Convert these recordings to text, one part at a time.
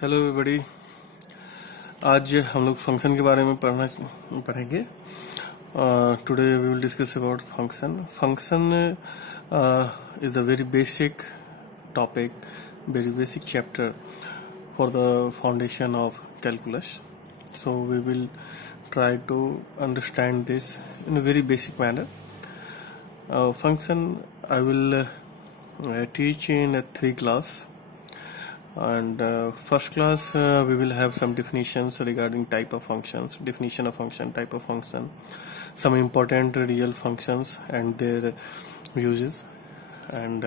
Hello everybody. आज हम लोग फंक्शन के बारे में पढ़ेंगे। Today we will discuss about function. Function is a very basic topic, very basic chapter for the foundation of calculus. So we will try to understand this in a very basic manner. Function I will teach in a 3 class. And first class we will have some definitions regarding type of functions, definition of function, type of function, some important real functions and their uses. And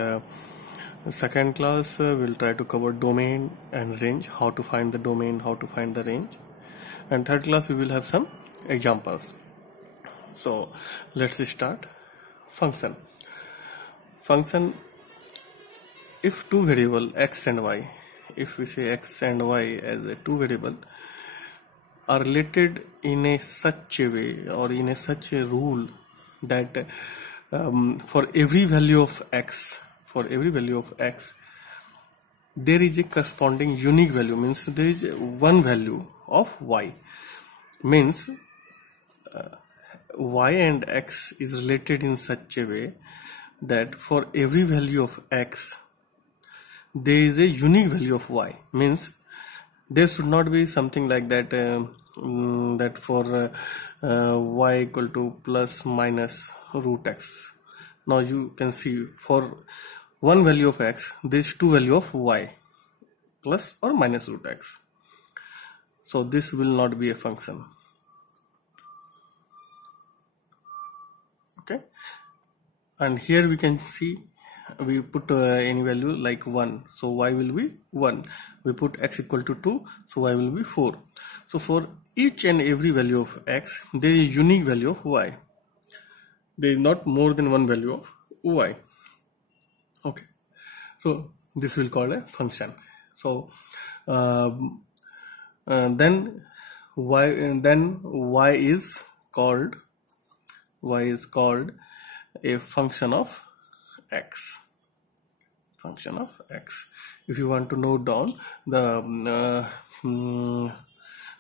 second class we'll try to cover domain and range, how to find the domain, how to find the range. And third class we will have some examples. So let's start. Function, if two variable x and y, if we say x and y as a two variable are related in a such a way or in a such a rule that for every value of x, there is a corresponding unique value, means there is one value of y, means y and x is related in such a way that for every value of x there is a unique value of y, means there should not be something like that that for y equal to plus minus root x. Now you can see for one value of x there is two value of y, plus or minus root x. So this will not be a function. Okay, and here we can see we put any value like 1, so y will be 1. We put x equal to 2, so y will be 4. So for each and every value of x there is unique value of y. There is not more than one value of y. Okay, so this will call a function. So then y is called a function of x. If you want to note down the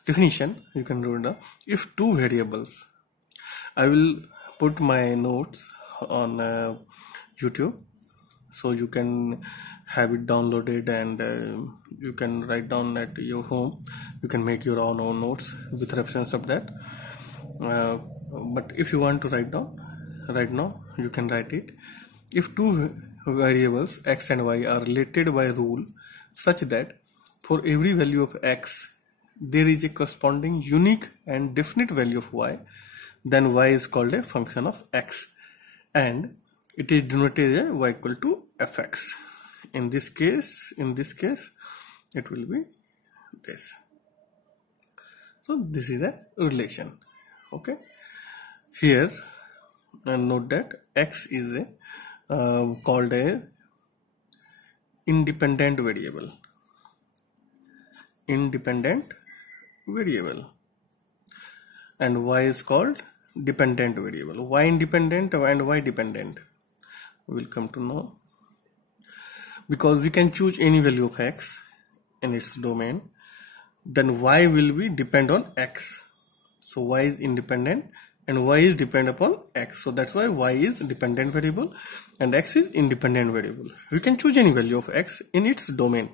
definition, you can note down. If two variables, I will put my notes on YouTube, so you can have it downloaded and you can write down at your home. You can make your own notes with reference of that. But if you want to write down right now, you can write it. If two variables x and y are related by rule such that for every value of x there is a corresponding unique and definite value of y, then y is called a function of x, and it is denoted as y equal to fx. In this case it will be this. So this is a relation. Okay, here and note that x is a called a independent variable, and y is called dependent variable. Y independent and y dependent, we will come to know, because we can choose any value of x in its domain, then y will be depend on x. So y is independent and y is dependent upon x, so that's why y is dependent variable and x is independent variable. We can choose any value of x in its domain.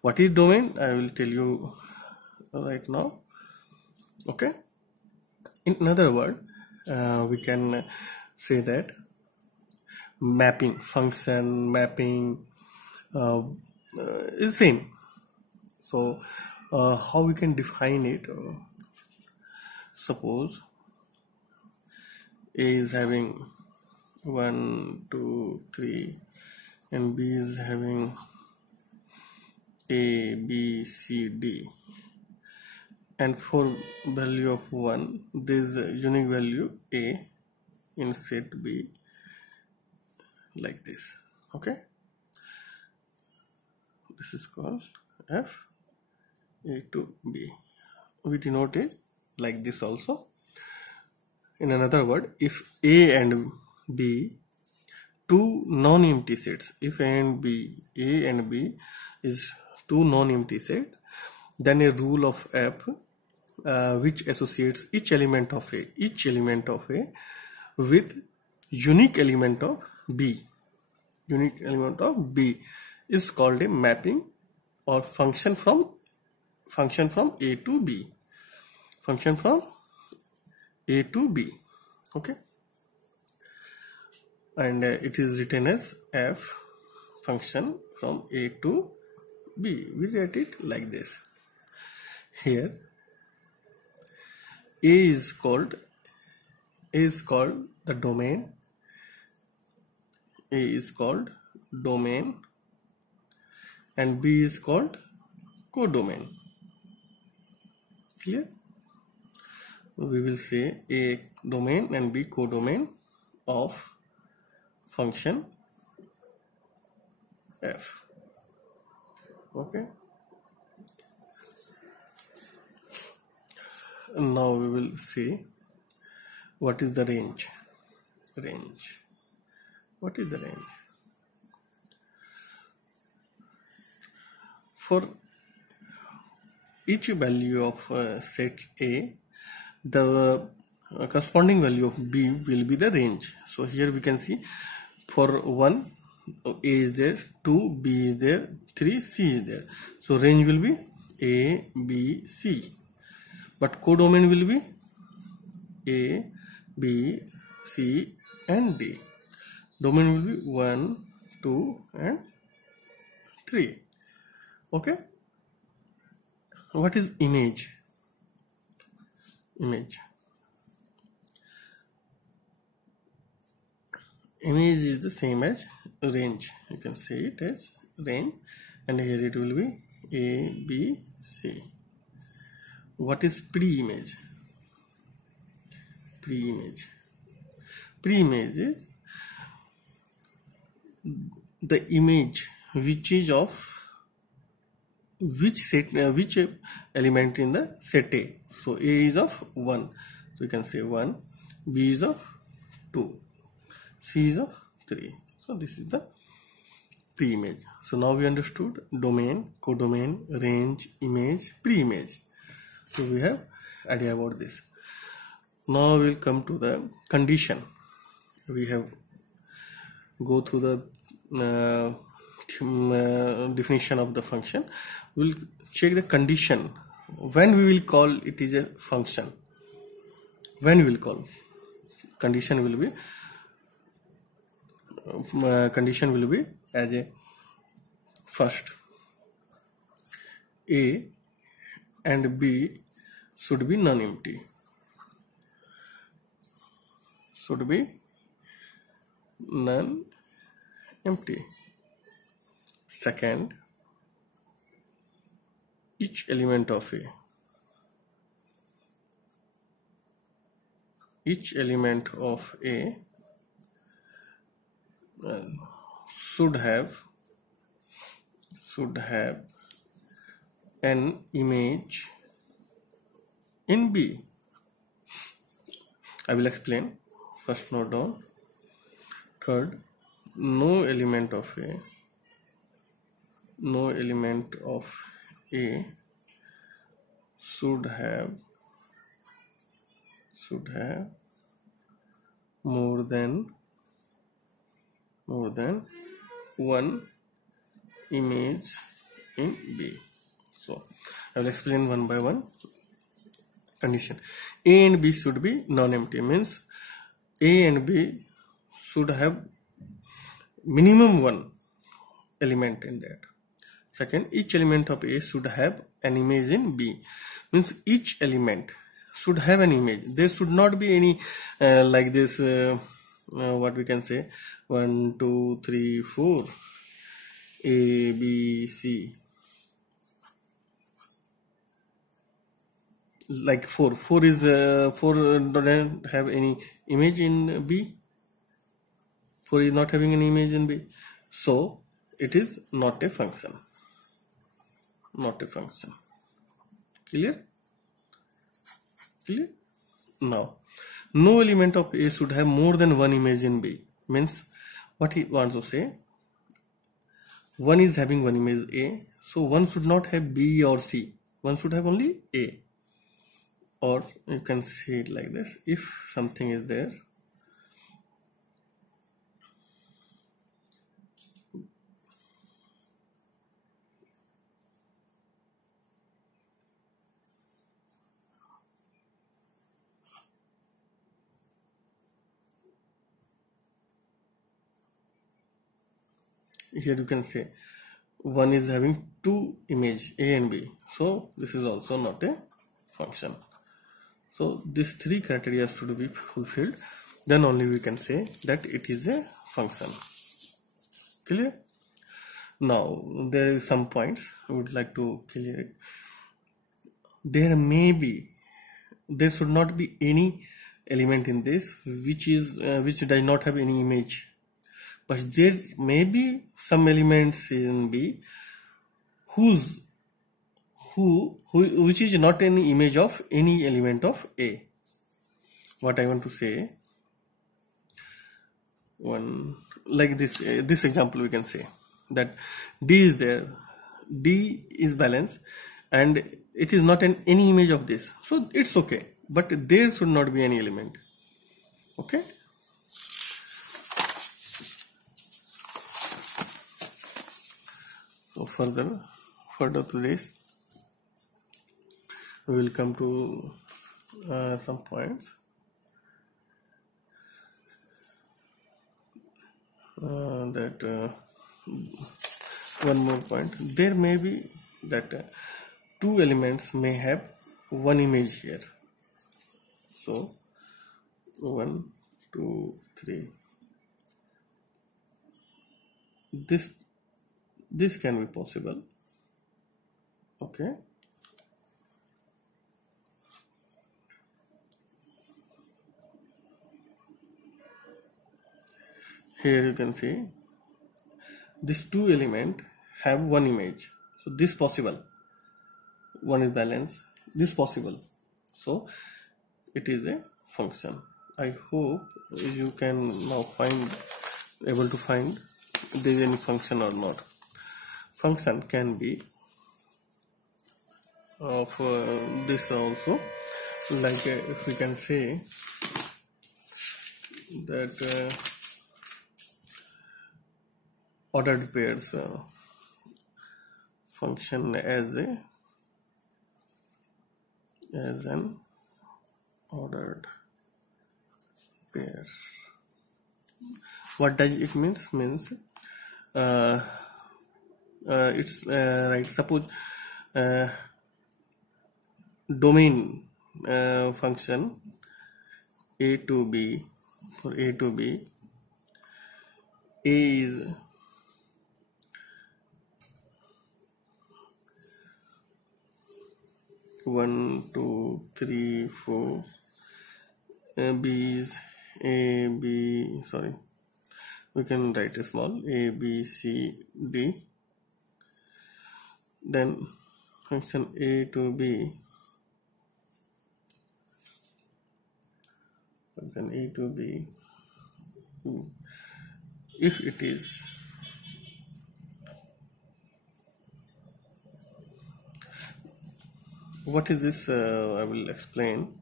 What is domain? I will tell you right now. Okay, in another word, we can say that function mapping is same. So how we can define it? Suppose A is having 1, 2, 3 and B is having A, B, C, D, and for value of 1 there is a unique value A in set B, like this. Okay, this is called F A to B. We denote it like this also. In another word, if A and B, two non-empty sets, if A and B is two non-empty set, then a rule of F which associates each element of A with unique element of B. Unique element of B is called a mapping or function from A to B. Function from A to B. Okay. And it is written as F function from A to B. We write it like this. Here A is called the domain. A is called domain and B is called codomain. Clear? We will say A domain and B codomain of function F. Okay. Now we will see what is the range. What is the range? For each value of set A, the corresponding value of B will be the range. So here we can see for 1 A is there, 2 B is there, 3 C is there. So range will be A, B, C. But codomain will be A, B, C and D. Domain will be 1, 2 and 3. Okay. What is image? Image is the same as range. You can say it as range and here it will be A, B, C. What is pre-image? Pre-image is the image which is of which element in the set A. So A is of 1, so you can say 1, B is of 2, C is of 3. So this is the pre-image. So now we understood domain, codomain, range, image, pre-image. So we have idea about this. Now we will come to the condition. We have go through the definition of the function. We will check the condition when we will call it is a function. When we will call, condition will be as a first A and B should be non-empty. Should be non-empty. Second, each element of A should have an image in B. I will explain. First, note down. Third, no element of A should have more than one image in B. So I will explain one by one. Condition: A and B should be non-empty, means A and B should have minimum one element in that. Second, each element of A should have an image in B, means each element should have an image. There should not be any like this what we can say 1, 2, 3, 4 A, B, C, like 4 is 4 doesn't have any image in B. 4 is not having an image in B, so it is not a function. Clear? Now, no element of A should have more than one image in B, means what he wants to say, one is having one image A, so one should not have B or C. one should have only A. Or you can see it like this: if something is there, here you can say one is having two image A and B, so this is also not a function. So these three criteria should be fulfilled, then only we can say that it is a function. Clear? Now there is some points I would like to clear it. There should not be any element in this which does not have any image, but there may be some elements in B which is not any image of any element of A. What I want to say, one like this example, we can say that D is there, D is balanced, and it is not any image of this, so it's okay, but there should not be any element. Okay. So further to this, we will come to some points. One more point, there may be that two elements may have one image here. So 1, 2, 3. This can be possible. Okay. Here you can see these two elements have one image, so this possible. One is balanced, this possible, so it is a function. I hope you can now able to find if there is any function or not. Function can be of this also, like if we can say that ordered pairs function as an ordered pair. What does it means? It's right. Suppose domain function A to B, for A to B, A is one, two, three, four. B is A, B. Sorry, we can write a small A, B, C, D. Then function A to B, function A to B, if it is what is this? I will explain.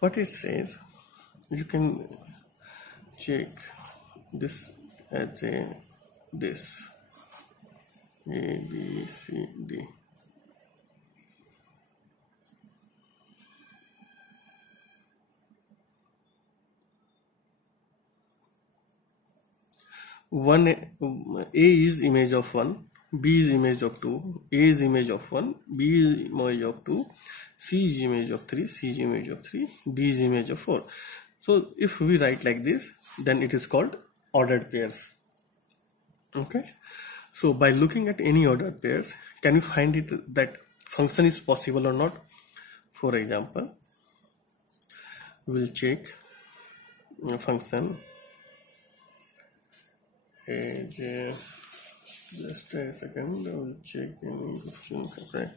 What it says, you can check this as this A, B, C, D. A is image of 1, B is image of 2, A is image of 1, B is image of 2, C is image of 3, C is image of 3, D is image of 4. So if we write like this, then it is called ordered pairs. Okay. So by looking at any ordered pairs, can you find it that function is possible or not? For example, we will check a function as just a second, I will check in question. Okay.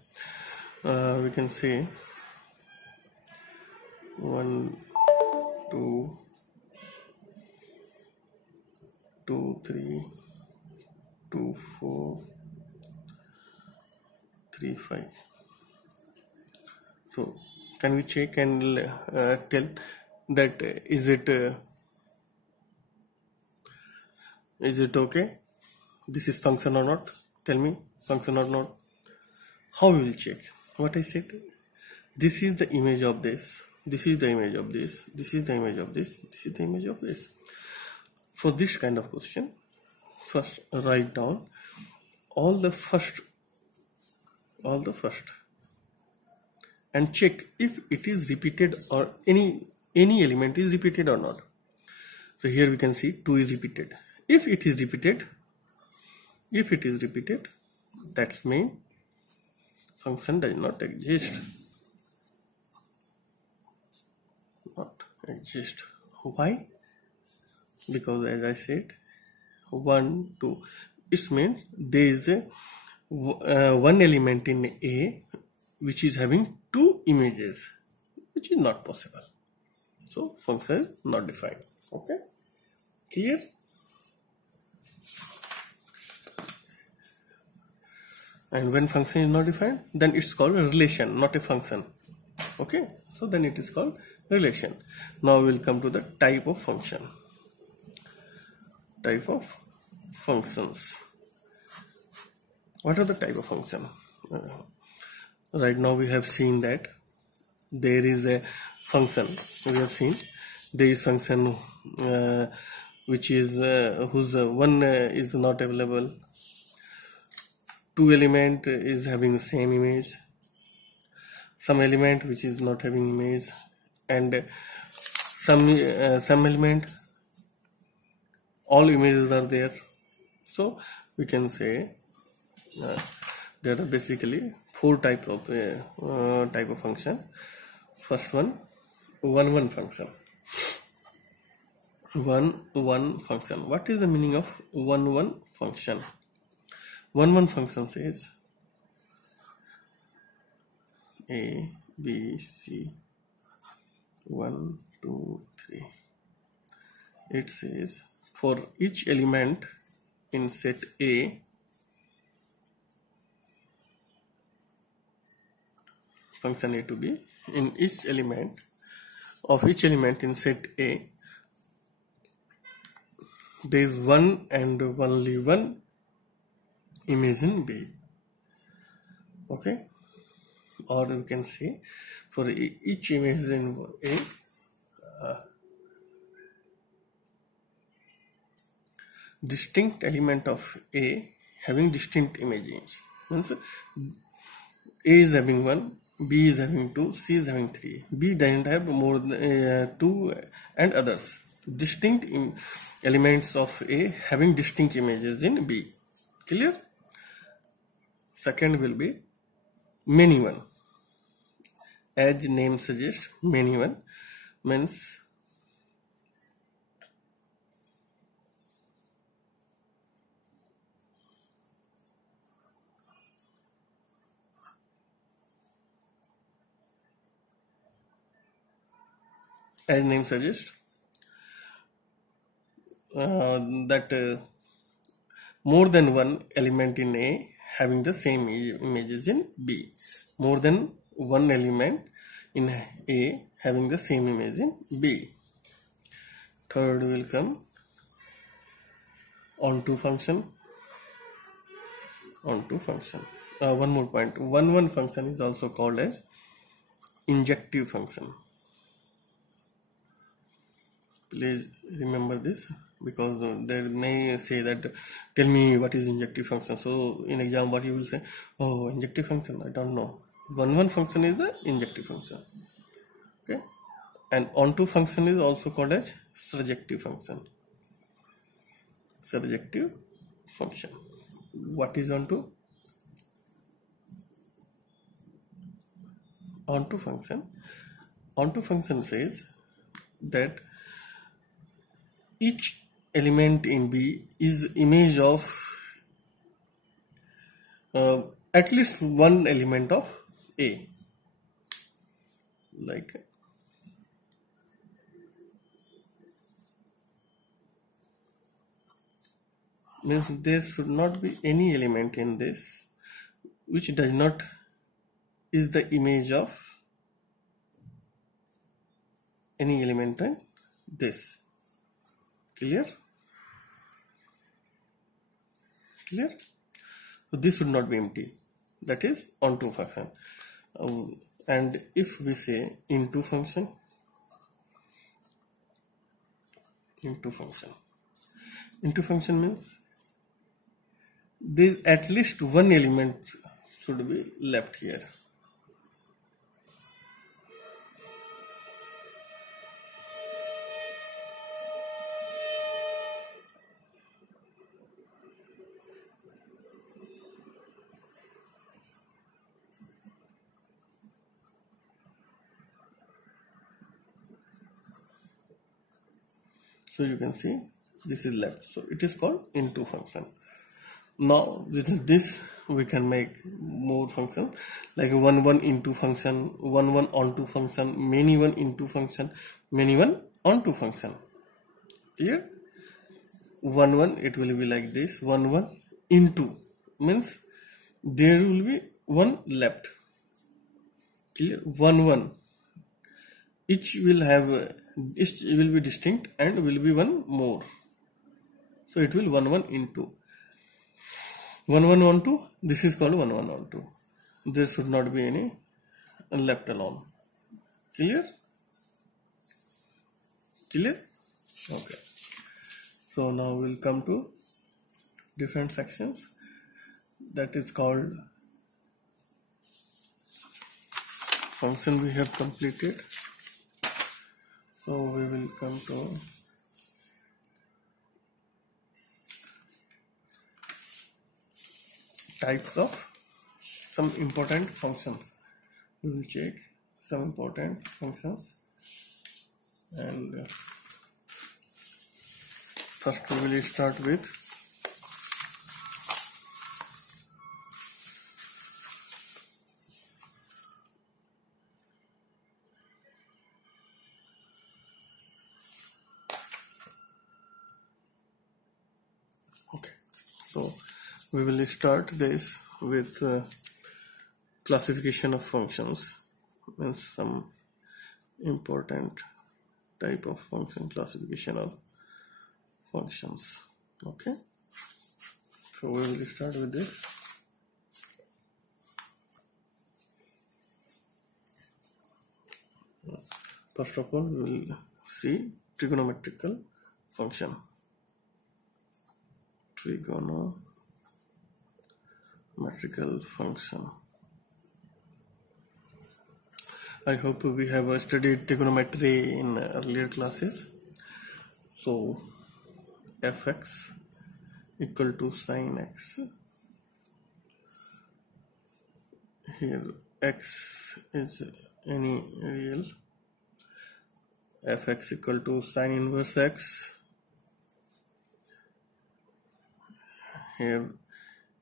We can say 1, 2, 2, 3, 2 4 3 5. So can we check and tell that is it okay, this is function or not? Tell me, function or not. How we will check what I said? This is the image of this, this is the image of this, this is the image of this, this is the image of this. For this kind of question, first write down all the first and check if it is repeated or any element is repeated or not. So here we can see 2 is repeated. If it is repeated, that's mean function does not exist. Why? Because as I said, 1 2, it means there is a one element in A which is having 2 images, which is not possible. So function is not defined. Okay, clear? And when function is not defined, then it's called a relation, not a function. Okay, so then it is called relation. Now we will come to the type of function. Type of functions. What are the type of function? Right now we have seen that there is a function. We have seen there is function which is whose one is not available. 2 element is having the same image. Some element which is not having image, and some element all images are there. So we can say there are basically 4 types of type of function. First one, 1 function. 1 function. What is the meaning of 1 function? 1 function says A, B, C, 1, 2, 3. It says for each element in set A, function A to B, in each element in set A, there is one and only one image in B. Okay, or we can say for each image in A, distinct element of A having distinct images. Means A is having 1, B is having 2, C is having 3. B doesn't have more than 2 and others. Distinct elements of A having distinct images in B. Clear? Second will be many one. As name suggests, many one means that more than one element in A having the same images in B. More than one element in A having the same image in B. Third will come onto function. One more point. 1 function is also called as injective function. Please remember this, because they may say that tell me what is injective function. So in exam what you will say, oh, injective function, I don't know. 1 function is the injective function. Okay, and onto function is also called as surjective function. What is onto function? Onto function says that each element in B is image of at least one element of A. Like means there should not be any element in this which does not is the image of any element in this. Clear? Clear? So this should not be empty. That is onto function. And if we say into function, into function means there at least one element should be left here. So you can see this is left. So it is called into function. Now with this we can make more functions like 1 into function, 1 onto function, many one into function, many one onto function. Clear? 1 it will be like this. 1 into means there will be one left. Clear? 1 each will be distinct and will be one more. So it will 1 into 1 onto. This is called 1 onto. There should not be any left alone. Clear? Clear? Okay. So now we'll come to different sections. That is called function we have completed. So we will come to types of some important functions. We will check some important functions, and first we will start with So we will start this with classification of functions, and some important type of function, classification of functions. Okay, so we will start with this. First of all, we will see trigonometrical function. Trigonometrical function. I hope we have studied trigonometry in earlier classes. So fx equal to sine x. Here x is any real. Fx equal to sine inverse x. Here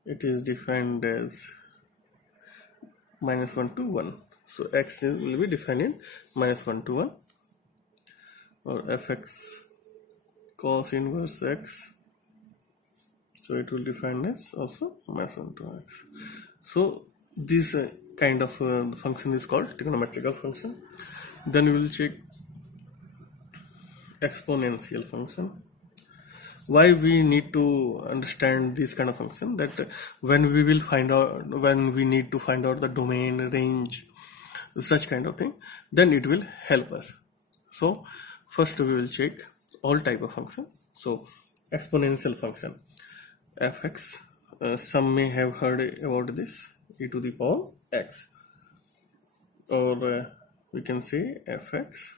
it is defined as -1 to 1. So x will be defined in -1 to 1, or fx cos inverse x. So it will define as also -1 to x. So this kind of function is called trigonometrical function. Then we will check exponential function. Why we need to understand this kind of function? That when we need to find out the domain, range, such kind of thing, then it will help us. So first we will check all type of function. So exponential function, fx, some may have heard about this, e to the power x, or we can say fx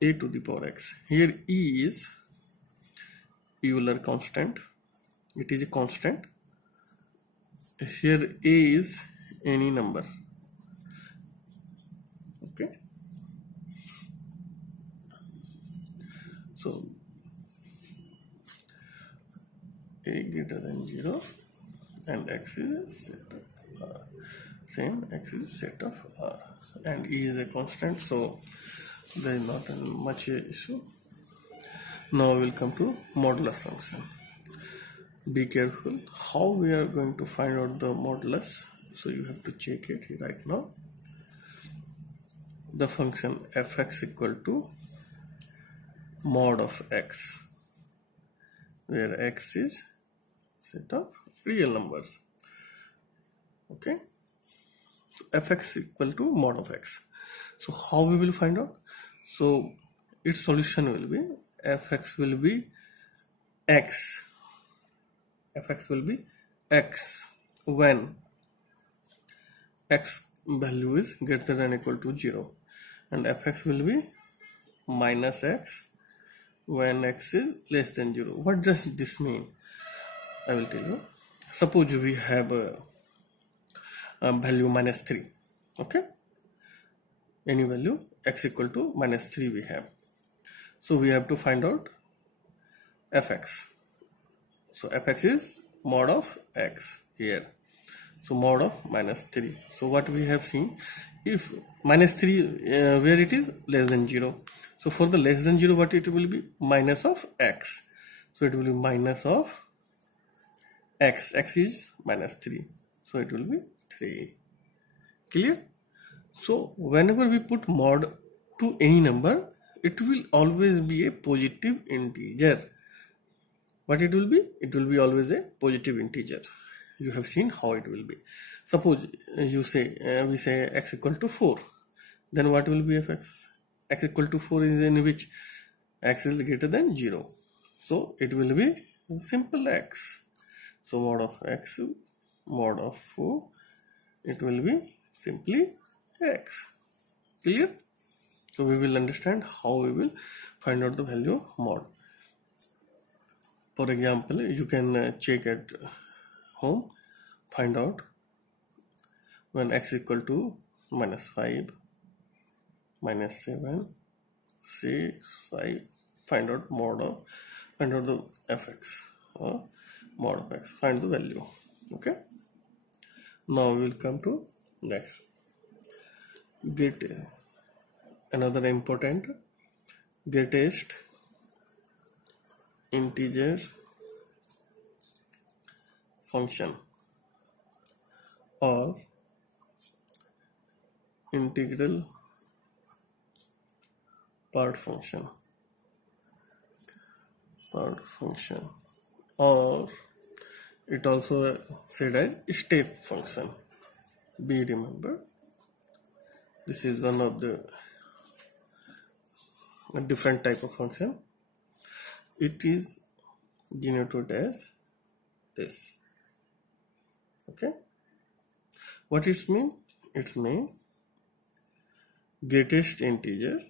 a to the power x. Here e is Euler constant, it is a constant. Here a is any number. Okay, so a greater than 0 and x is a set of r. Same, x is a set of r, and e is a constant, so there is not much issue. Now we will come to modulus function. Be careful how we are going to find out the modulus. So you have to check it right now. The function fx equal to mod of x, where x is set of real numbers. Okay, so fx equal to mod of x. So how we will find out? So its solution will be fx will be x. Fx will be x when x value is greater than or equal to 0, and fx will be minus x when x is less than 0. What does this mean? I will tell you. Suppose we have a value minus 3. Okay, any value x equal to minus 3 we have. So we have to find out fx. So fx is mod of x here. So mod of minus 3. So what we have seen, if minus 3 where it is less than 0. So for the less than 0, what it will be? Minus of x. So it will be minus of x. X is minus 3. So it will be 3. Clear? So whenever we put mod to any number, it will always be a positive integer. What it will be? It will be always a positive integer. You have seen how it will be. Suppose you say we say x equal to 4. Then what will be fx? X equal to 4 is in which x is greater than 0. So it will be simple x. So mod of x, mod of 4, it will be simply x. Clear? So we will understand how we will find out the value of mod. For example, you can check at home, find out when x equal to minus 5, minus 7, 6, 5, find out mod of, find out the fx, mod of x, find the value. Okay, now we will come to next. Get another important greatest integer function or integral part function or it also said as step function. Be remember, this is one of the different type of function. It is denoted as this. Okay, what it mean? It means greatest integer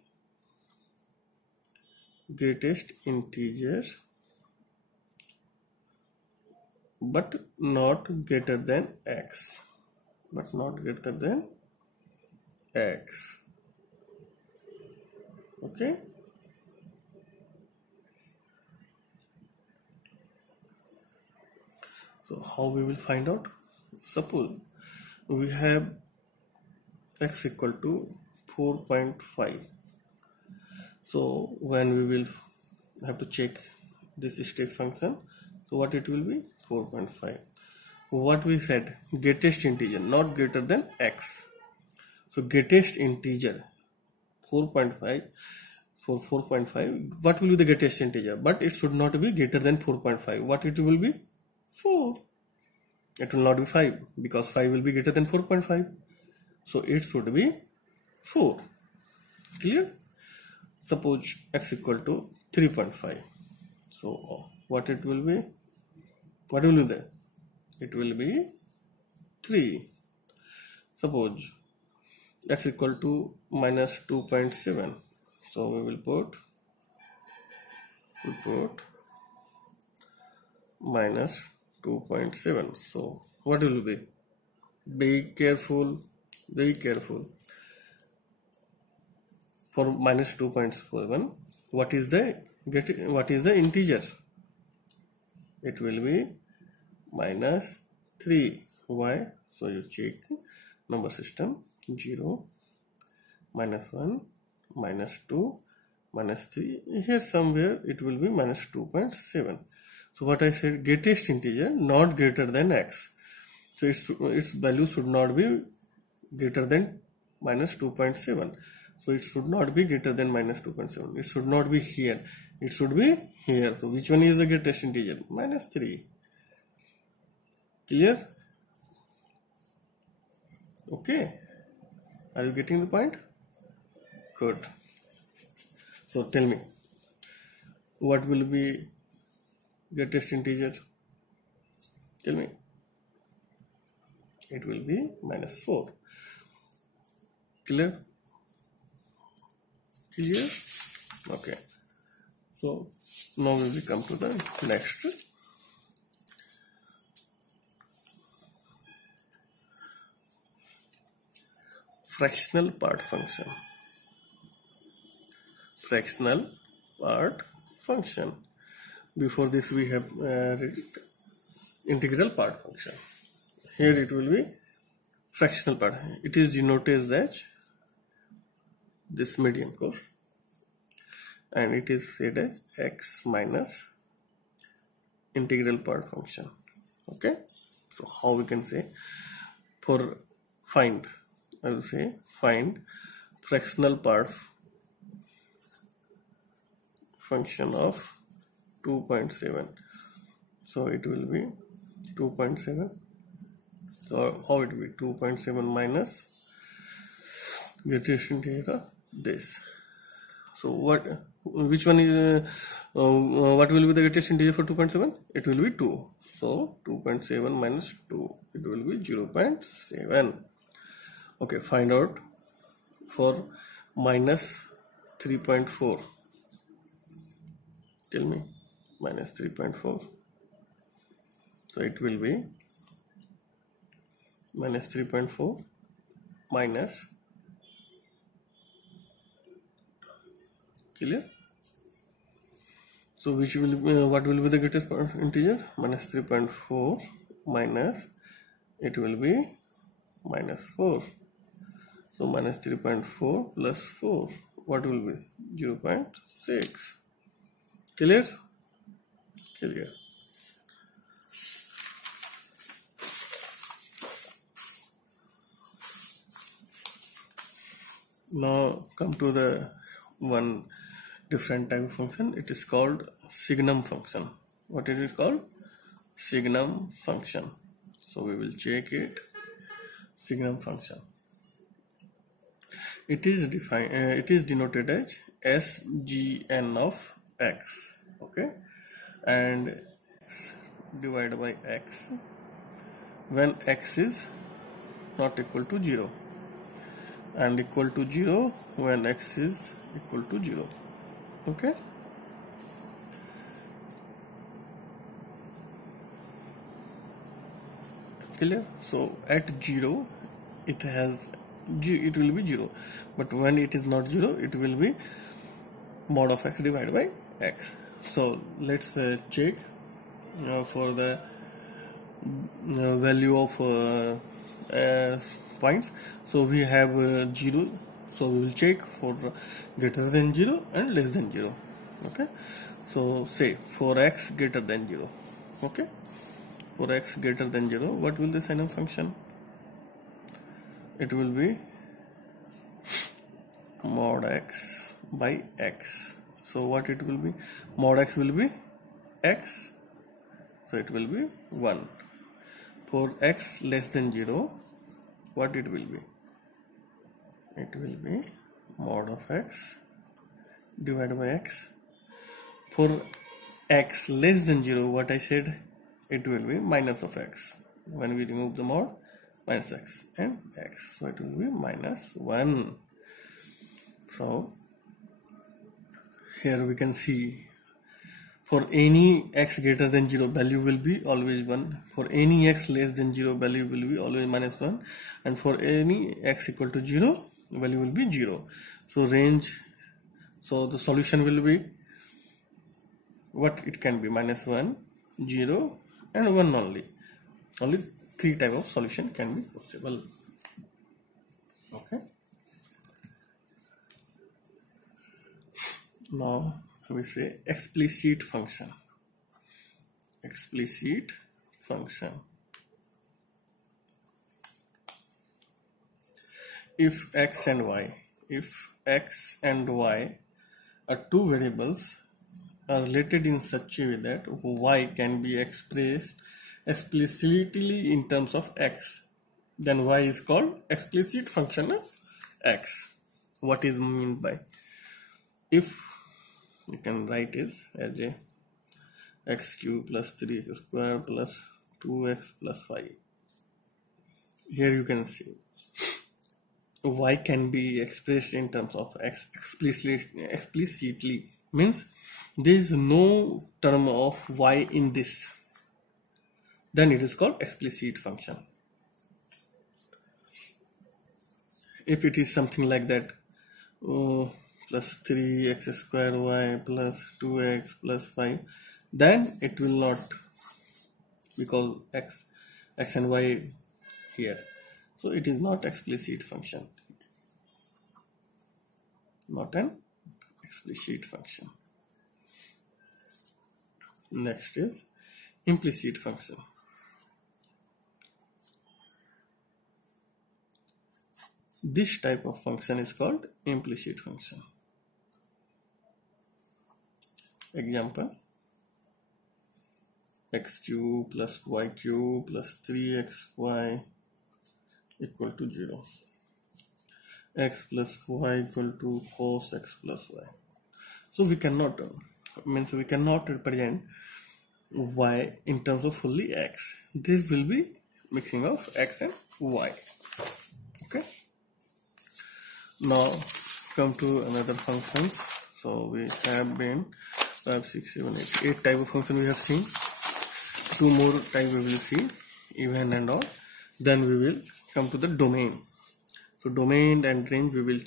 but not greater than x, okay. So how we will find out? Suppose we have x equal to 4.5. So when we will have to check this step function, so what it will be? 4.5. What we said, greatest integer, not greater than x. So greatest integer 4.5 for 4.5. What will be the greatest integer? But it should not be greater than 4.5. What it will be? 4. It will not be 5 because 5 will be greater than 4.5. So it should be 4. Clear? Suppose x equal to 3.5. So what it will be? What will be there? It will be 3. Suppose x equal to minus 2.7. So we will put minus 2.7. So what will be? Be careful. For minus 2.7, what is the integer? It will be minus 3. Why? So you check number system. 0, minus 1, minus 2, minus 3. Here somewhere it will be minus 2.7. So what I said, greatest integer not greater than x. So its value should not be greater than minus 2.7. So it should not be greater than minus 2.7. It should not be here. It should be here. So which one is the greatest integer? Minus 3. Clear? Okay. Are you getting the point? Good. So tell me, what will be greatest integer? Tell me. It will be minus 4. Clear? Clear? Okay. So now we will come to the next. Fractional part function. Fractional part function. Before this we have read integral part function. Here it will be fractional part. It is denoted as this median curve, and it is said as x minus integral part function. Okay, so how we can say, for find, I will say find fractional part function of 2.7. so it will be 2.7. so how it will be 2.7 minus greatest integer this. So which one is what will be the greatest integer for 2.7? It will be 2. So 2.7 minus 2, it will be 0.7. Okay, find out for minus 3.4. Tell me, minus 3.4. So it will be minus 3.4 minus, clear? So which will be, what will be the greatest integer? Minus 3.4 minus, it will be minus 4. So minus 3.4 plus 4, what will be? 0.6. Clear? Clear. Now come to the one different type of function. It is called signum function. What is it called? Signum function. So we will check it. Signum function. It is defined. It is denoted as SGN of x. Okay, and x divided by x when x is not equal to 0, and equal to 0 when x is equal to 0. Okay, clear? So at 0 it will be 0, but when it is not 0, it will be mod of x divided by x. So let's check for the value of points. So we have 0, so we will check for greater than 0 and less than 0. Okay, so say for x greater than 0. Okay, for x greater than 0, what will the signum function? It will be mod x by x. So what it will be? Mod x will be x, so it will be 1. For x less than 0, what it will be? It will be mod of x divided by x. For x less than 0, what I said, it will be minus of x. When we remove the mod, minus x and x, so it will be minus 1. So here we can see, for any x greater than 0, value will be always 1. For any x less than 0, value will be always minus 1. And for any x equal to 0, value will be 0. So range, so the solution will be, what it can be? Minus 1, 0 and 1 only. Only 3 type of solution can be possible. Okay. Now we say explicit function. explicit function. If x and y are two variables are related in such a way that y can be expressed explicitly in terms of x, then y is called explicit function of x. What is meant by? If you can write is as a x cube plus 3x square plus 2x plus 5. Here you can see y can be expressed in terms of x explicitly, means there is no term of y in this, then it is called explicit function. If it is something like that, plus 3x square y plus 2x plus 5, then it will not be called x and y here, so it is not explicit function, not an explicit function. Next is implicit function. This type of function is called implicit function. Example: x cube plus y cube plus 3xy equal to 0. X plus y equal to cos x plus y. So we cannot represent y in terms of fully x. This will be mixing of x and y. Okay. Now come to another functions. So we have been 5, 6, 7, 8 type of function we have seen. 2 more type we will see, even and odd. Then we will come to the domain. So domain and range we will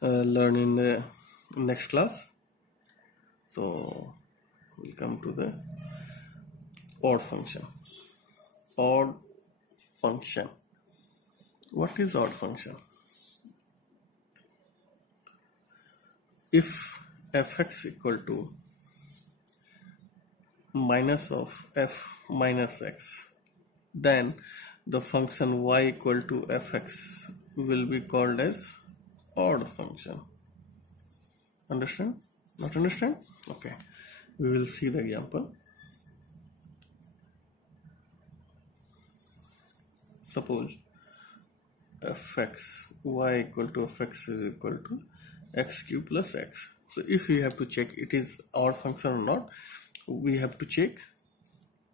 learn in the next class. So we'll come to the odd function. Odd function. What is odd function? If fx equal to minus of f minus x, then the function y equal to fx will be called as odd function. Understand? Not understand? Okay. We will see the example. Suppose fx y equal to fx is equal to x cube plus x. So if we have to check it is odd function or not, we have to check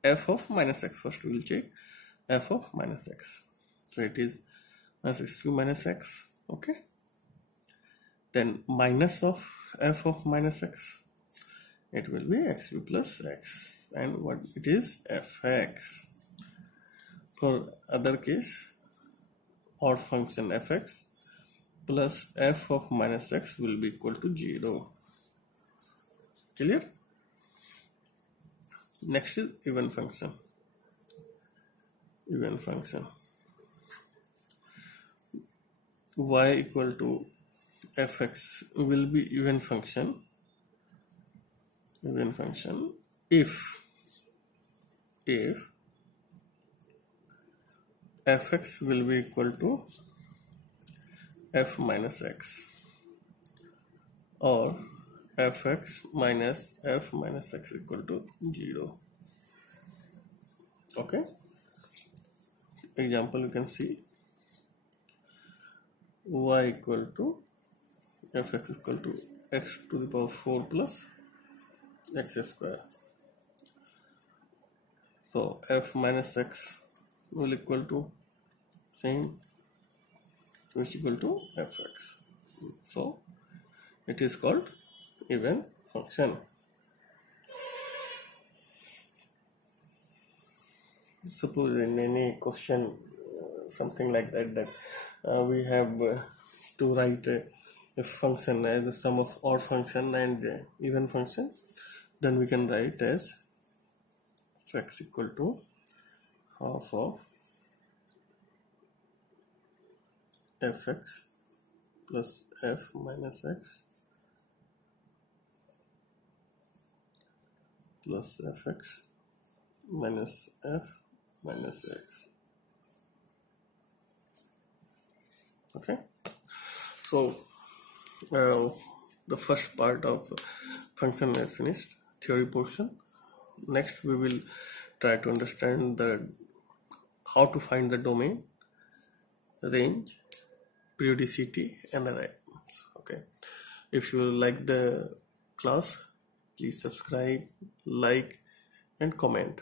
f of minus x. First we will check f of minus x. So it is minus x cube minus x. Okay. Then minus of f of minus x, it will be x cube plus x, and what it is fx. For other case, odd function fx plus f of minus x will be equal to 0. Clear? Next is even function. Even function. Y equal to fx will be even function. Even function if fx will be equal to f minus x, or fx minus f minus x equal to 0. Okay. Example, you can see y equal to fx equal to x to the power 4 plus x square. So f minus x will equal to same, which equal to fx. So it is called even function. Suppose in any question something like that we have to write a function as the sum of odd function and even function, then we can write as x equal to half of fx plus f minus x plus fx minus f minus x. Okay, so the first part of function is finished, theory portion. Next we will try to understand the how to find the domain, range, periodicity, and the items. Okay, if you like the class, please subscribe, like, and comment.